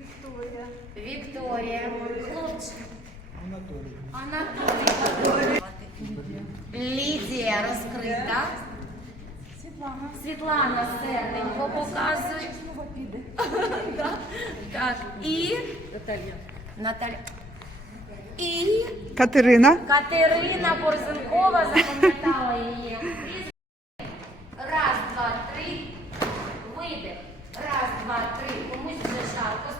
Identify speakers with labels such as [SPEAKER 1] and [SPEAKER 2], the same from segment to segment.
[SPEAKER 1] Вікторія.
[SPEAKER 2] Вікторія. Хлопчик.
[SPEAKER 3] Анатолій.
[SPEAKER 2] Анатолій. Лідія розкрита.
[SPEAKER 1] Світлана.
[SPEAKER 2] Світлана серденько показує. Так, і
[SPEAKER 1] Наталія.
[SPEAKER 2] Наталя. І
[SPEAKER 4] Катерина.
[SPEAKER 2] Катерина Борзенкова запам'ятала її. Раз, два, три. Видих. Раз, два, три. Комусь вже жарко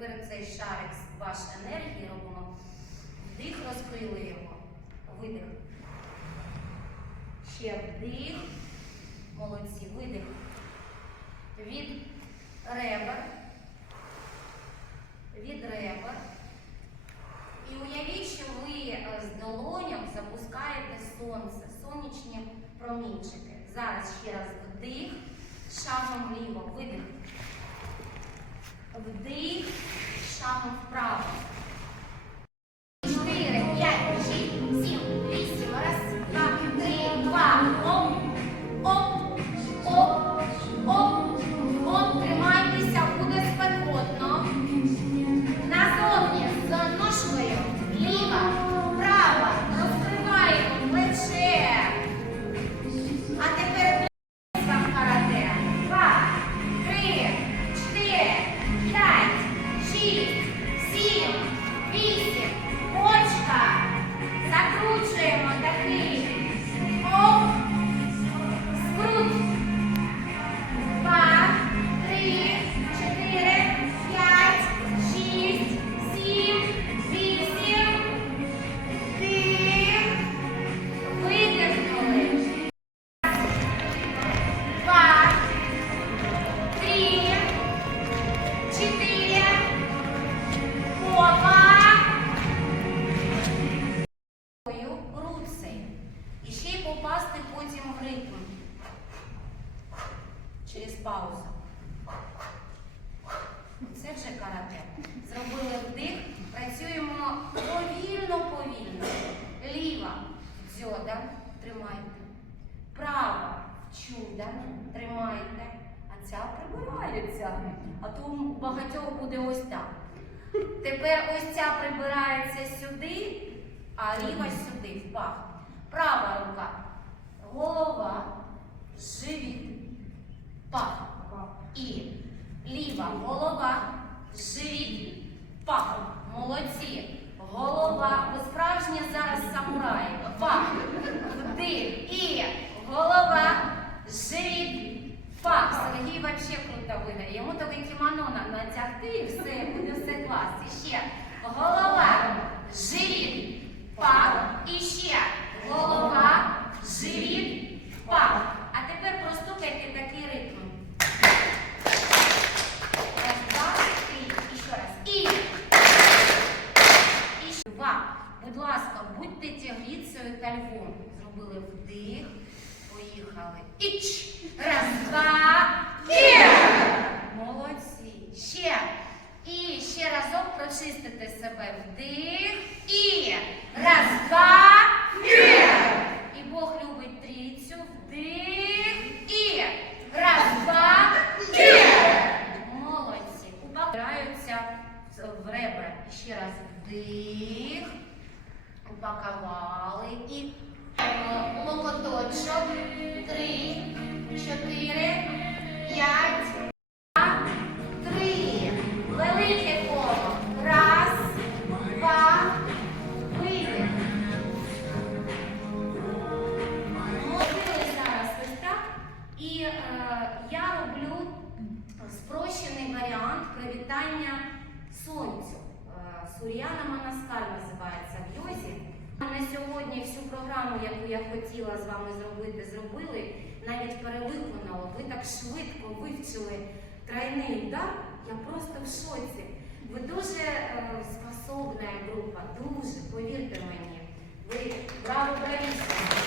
[SPEAKER 2] Тепер цей шарик ваш енергії робимо. Вдих, розкрили його. Видих. Ще вдих. Молодці. Видих. Від ребер. Від ребер. І уявіть, що ви е, з долоням запускаєте сонце, сонячні промінчики. Зараз ще раз вдих, шагом вліво, видих. Вдих, шагом вправо. Паузу. Це вже карате. Зробили вдих. Працюємо повільно-повільно. Ліва дзьода. Тримайте. Права чуда. Тримайте. А ця прибирається. А то у багатьох буде ось так. Тепер ось ця прибирається сюди, а ліва сюди, в пах. Права рука. Голова, пах. І ліва голова, живіт, пах. Молодці. Голова. Ви справжні зараз самураї. Пах. Вдих. І голова, живіт, пах. Сергій вообще круто виграє. Йому тільки кімоно на- натягти і все, буде все клас. І ще голова, живіт, пах. І ще голова, живіт, пах. А тепер простукайте такий ритм. Раз, два, три. І ще раз. І. І ще два. Будь ласка, будьте тягріцею та львом. Зробили вдих. Поїхали. Іч. Раз, два. Є. Молодці. Ще. І ще разок прочистите себе. Вдих. І. Раз, два. Є. І Бог любить трійцю. Вдих. І. Раз, два. Є. Молодці. Упираються в ребра. Ще раз вдих. Упакували і локоточок. Три, чотири, п'ять, програму, яку я хотіла з вами зробити, зробили, навіть перевиконала. Ви так швидко вивчили тройний удар. Я просто в шоці. Ви дуже е, способна група, дуже, повірте мені. Ви браво, бравіссимо.